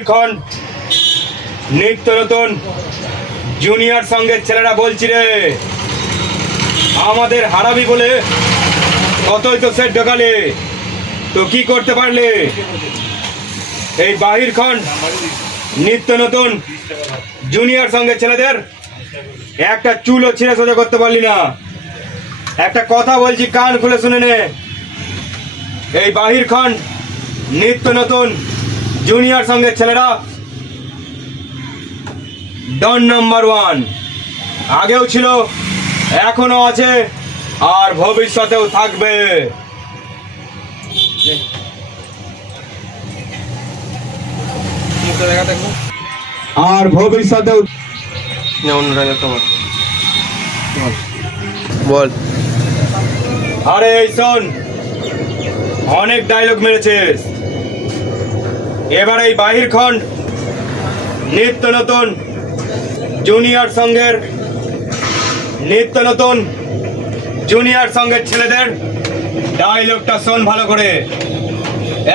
এখন নিত্য নতুন জুনিয়র সঙ্গে ছেলেরা বলছি রে, আমাদের হারাবি বলে কতই তো সেট ঢোকালে, তো কি করতে পারলে? এই বাহির খন নিত্য নতুন জুনিয়র সঙ্গে ছেলেদের একটা চুলও ছিঁড়ে সোজা করতে পারলি না। একটা কথা বলছি, কান খুলে শুনে নে। এই বাহির খন নিত্য নতুন জুনিয়র সঙ্গে ছেলেরা। Don number one. আগেও ছিল এখনও আছে আর ভবিষ্যতেও থাকবে। আর ভবিষ্যতেও তোমার বল। আরে এই শোন। অনেক ডায়লগ মেরেছিস। এবার এই বাহির খন্ড নিত্য নতুন জুনিয়র সঙ্গের নিত্য নতুন জুনিয়র সঙ্গের ছেলেদের ডায়লগটা শোন ভালো করে।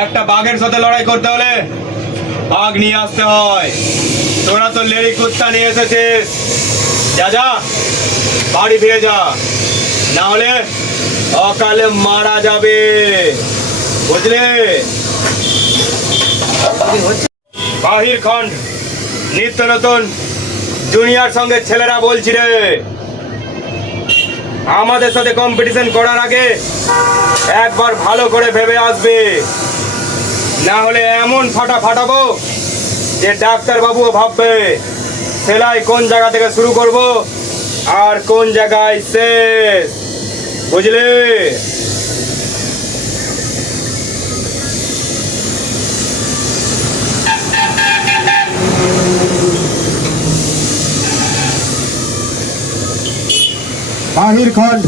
একটা বাঘের সাথে লড়াই করতে হলে বাঘ নিয়ে আসতে হয়। তোরা তো লেড়ি কুত্তা নিয়ে এসেছিস। যা যা, বাড়ি ফিরে যা। না হলে অকালে মারা যাবে। বুঝলে? বাহির খন্ড নিত্য নতুন জুনিয়র সঙ্গে ছেলেরা বলছি রে। আমাদের সাথে কম্পিটিশন করার আগে একবার ভালো করে ভেবে আসবে। না হলে এমন ফাটা ফাটাবো যে ডাক্তার বাবুও ভাববে সেলাই কোন জায়গা থেকে শুরু করব আর কোন জায়গায় শেষ। বুঝলে? বাহির খন্ড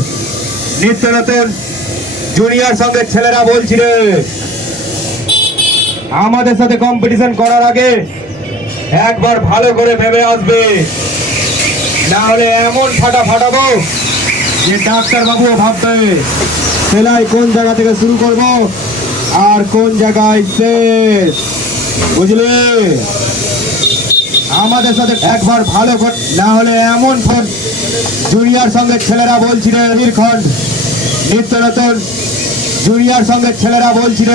নিত্য নতুন জুনিয়র সঙ্গে ছেলেরা বলছি রে আমাদের সাথে কম্পিটিশন করার আগে একবার ভালো করে ভেবে আসবে। না হলে এমন ফাটা ফাটাবো যে ডাক্তার বাবুও ভাববে, সেলাই কোন জায়গা থেকে শুরু করব আর কোন জায়গায় শেষ। বুঝলে? আমাদের সাথে একবার ভালো ফোন না হলে এমন ফোন। জুনিয়ার সঙ্গে ছেলেরা বলছিল বীরখণ্ড নিত্য নতুন জুনিয়ার সঙ্গে ছেলেরা বলছিল